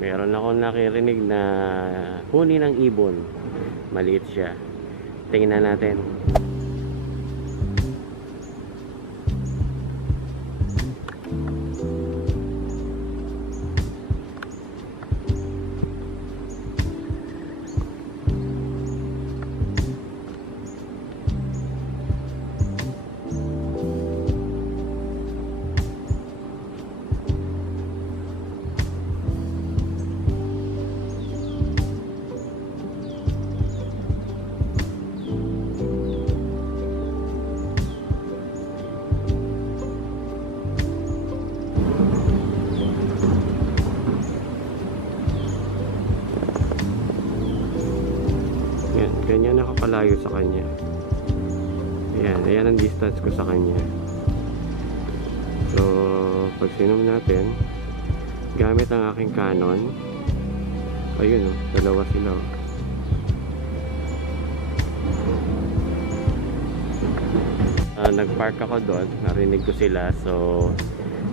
Meron akong nakirinig na huni ng ibon. Maliit siya. Tingnan natin. Ganyan ako kalayo sa kanya. Ayan ang distance ko sa kanya. So, pag sinom natin, gamit ang aking Canon. Ayun o, dalawa sila o. Nagpark ako doon, narinig ko sila. So,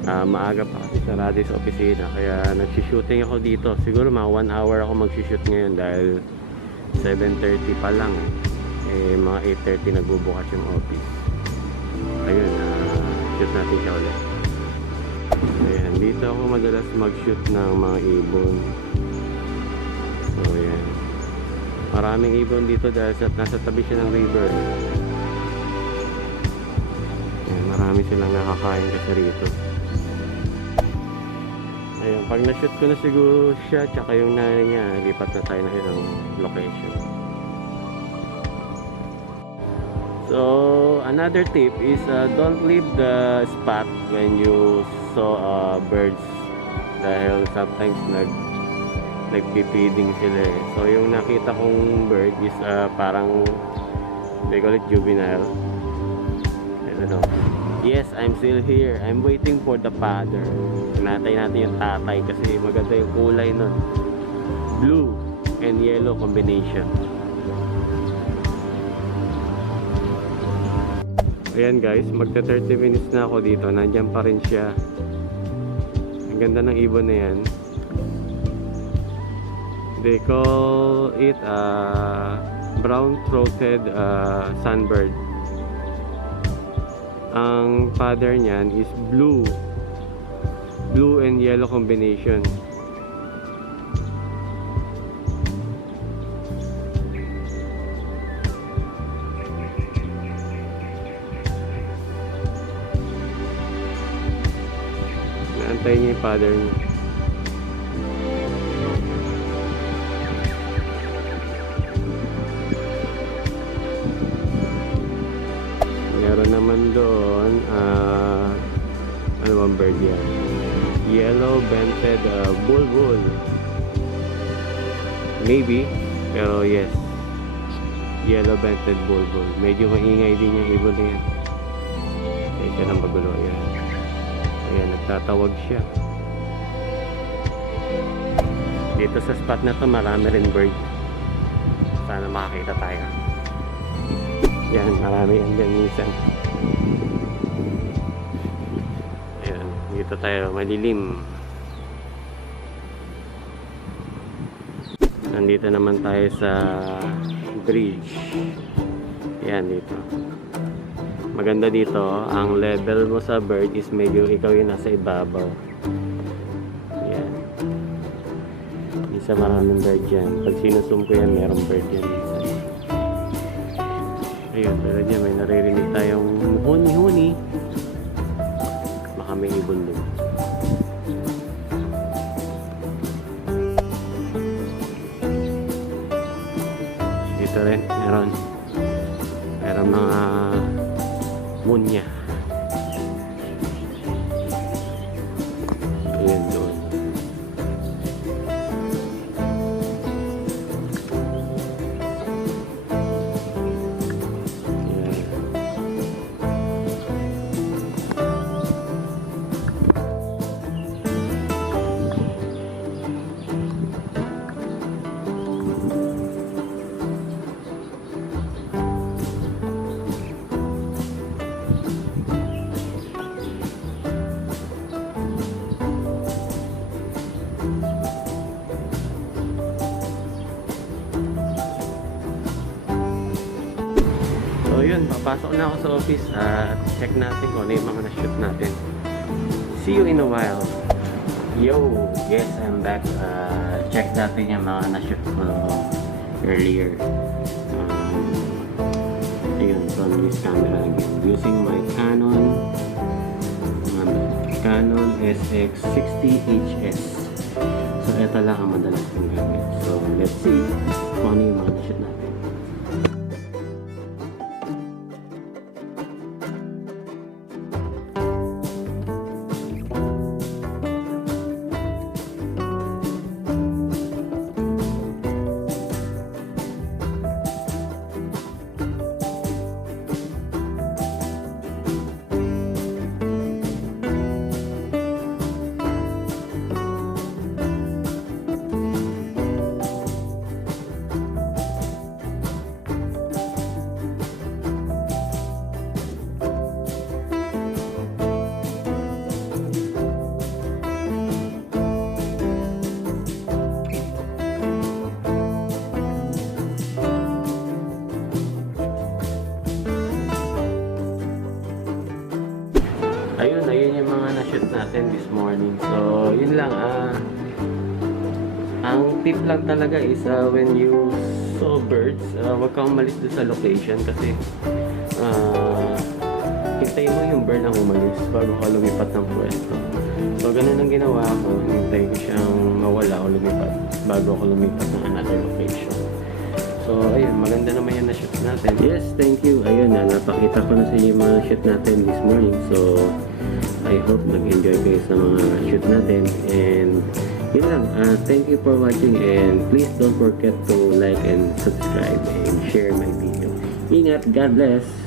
maaga pa kasi sarado sa opisina. Kaya nagsishooting ako dito. Siguro mga 1 hour ako magsishoot ngayon dahil 7:30 pa lang mga 8:30 nagbubukas yung office. Ayun, shoot natin siya ulit. Ayan, dito ako madalas mag-shoot ng mga ibon. So ayan, maraming ibon dito dahil nasa tabi siya ng river. Ayan, marami silang nakakain kasi rito. Ayun, pag na-shoot ko na siguro siya tsaka yung nanay niya, lipat na tayo na isang location. So, another tip is don't leave the spot when you saw birds dahil sometimes nagpipiding sila eh. So, yung nakita kong bird is parang they call it juvenile. I don't know. Yes, I'm still here. I'm waiting for the father. Natay natin yung tatay kasi maganda yung kulay nun. Blue and yellow combination. Ayan guys, magta 30 minutes na ako dito. Nandiyan pa rin siya. Ang ganda ng ibon na yan. They call it brown-throated sunbird. Ang father niyan is blue and yellow combination. Naantay niya yung father niya. Meron naman doon ano bang bird yan? Yellow bented bulbul. Maybe, pero yes, yellow bented bulbul. Medyo maingay din yung ibon na yan. Kaya siya ng magulo. Ayan, nagtatawag siya. Dito sa spot na to marami rin bird. Sana makakita tayo. Yan, marami yan dyan minsan. Ayan, dito tayo, malilim. Nandito naman tayo sa bridge. Yan, dito. Maganda dito, ang level mo sa bird is medyo ikaw yung nasa ibabaw. Yan. Isa maraming bird dyan. Pag sinusum ko yan, merong bird dyan. Ayun, pero dyan may naririnig tayong huni-huni. Baka may ibon doon. Dito rin, meron mga munya. Ayun doon. papasok na ako sa office at check natin kung ano yung mga na-shoot natin. See you in a while. Yo, yes, I'm back. Check natin yung mga na-shoot ko earlier. Ayun, from this camera again. Using my Canon SX60HS. So, ito lang ang madalas kong gamit. So, let's see kung ano yung mga na-shoot natin. Ayun yung mga na-shoot natin this morning. So, yun lang. Ang tip lang talaga is when you saw birds, wag kang umalis doon sa location kasi hintayin mo yung bird ang umalis bago ka lumipat ng pwesto. So, ganun ang ginawa ko. Hintayin ko siyang mawala o lumipat bago ako lumipat ng another location. So, ayun, maganda naman yung na-shoot natin. Yes, thank you. Ayun, napakita ko na sa inyo yung mga shoot natin this morning. So, I hope nag-enjoy kayo sa mga shoot natin. And, yun lang. Thank you for watching. And please don't forget to like and subscribe and share my video. Ingat. God bless.